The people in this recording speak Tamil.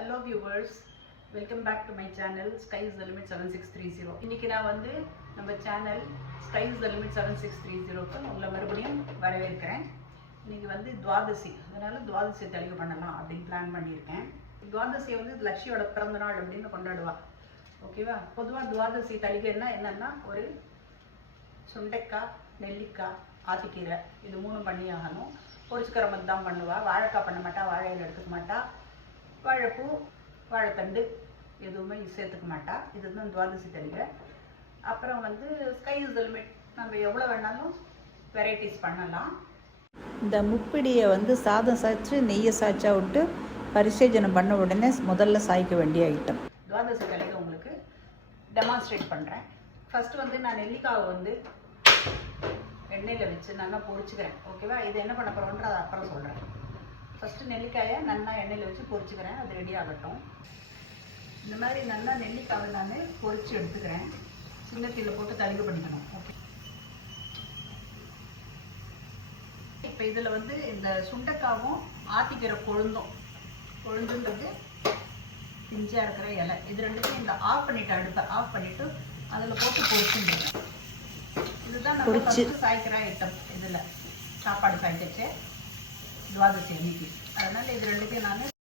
Hello viewers welcome back to my channel sky's the limit seven six three zero இன்றைக்கி நான் வந்து நம்ம channel sky's the limit seven six three ஜீரோக்கு உங்களை மறுபடியும் வரவேற்கிறேன். இன்றைக்கி வந்து துவாதசி அதனால் துவாதசி தெளிவு பண்ணலாம் அப்படின்னு பிளான் பண்ணியிருக்கேன். துவாதசியை வந்து லக்ஷ்மியோட பிறந்த நாள் அப்படின்னு கொண்டாடுவா. ஓகேவா பொதுவாக துவாதசி தளிகைன்னா என்னன்னா ஒரு சுண்டைக்காய் நெல்லிக்காய் ஆத்திக்கீரை இது மூணும் பண்ணி ஆகணும். பொரிச்சுக்கரமத்து தான் பண்ணுவாள் வாழைக்காய் பண்ண மாட்டா வாழை எடுத்துக்க மாட்டா. வாழைப்பூ வாழைத்தண்டு எதுவுமே சேர்த்துக்க மாட்டா. இதுதான் துவாதசி தளிகை அப்புறம் வந்து ஸ்கை இஸ் லிமிட் நம்ம எவ்வளோ வேணாலும் வெரைட்டிஸ் பண்ணலாம். இந்த முப்பிடியை வந்து சாதம் சாய்ச்சி நெய்யை சாய்ச்சா விட்டு பரிசேஜனம் பண்ண உடனே முதல்ல சாய்க்க வேண்டிய ஐட்டம் துவாதசி தளிகை உங்களுக்கு டெமான்ஸ்ட்ரேட் பண்ணுறேன் ஃபர்ஸ்ட் வந்து நான் நெல்லிக்காவை வந்து எண்ணெயில் வச்சு நல்லா பொரிச்சுக்கிறேன். ஓகேவா இது என்ன பண்ண போகிறோன்ற அதை அப்புறம் சொல்கிறேன் ஃபஸ்ட்டு நெல்லிக்காயை நல்லா எண்ணெயில் வச்சு பொரிச்சுக்கிறேன். அது ரெடி ஆகட்டும். இந்த மாதிரி நல்லா நெல்லிக்காவை நான் பொரிச்சு எடுத்துக்கிறேன். சின்ன தீயில் போட்டு தளிகை பண்ணிக்கணும். ஓகே இப்போ இதில் வந்து இந்த சுண்டைக்காவும் ஆத்திக்கிற கொழுந்தும். கொழுந்துன்றது பிஞ்சாக இருக்கிற இலை. இது ரெண்டுத்தையும் இந்த ஆஃப் பண்ணிட்டு அடுப்பை ஆஃப் பண்ணிட்டு அதில் போட்டு பொரிச்சுடுங்க இதுதான் நம்ம. ஃபஸ்ட்டு சாய்க்கிற ஐட்டம் இதில். சாப்பாடு சாய்க்கச்சு துவாதசி அன்னைக்கு அதனால் இது ரெண்டுத்தையும் நான்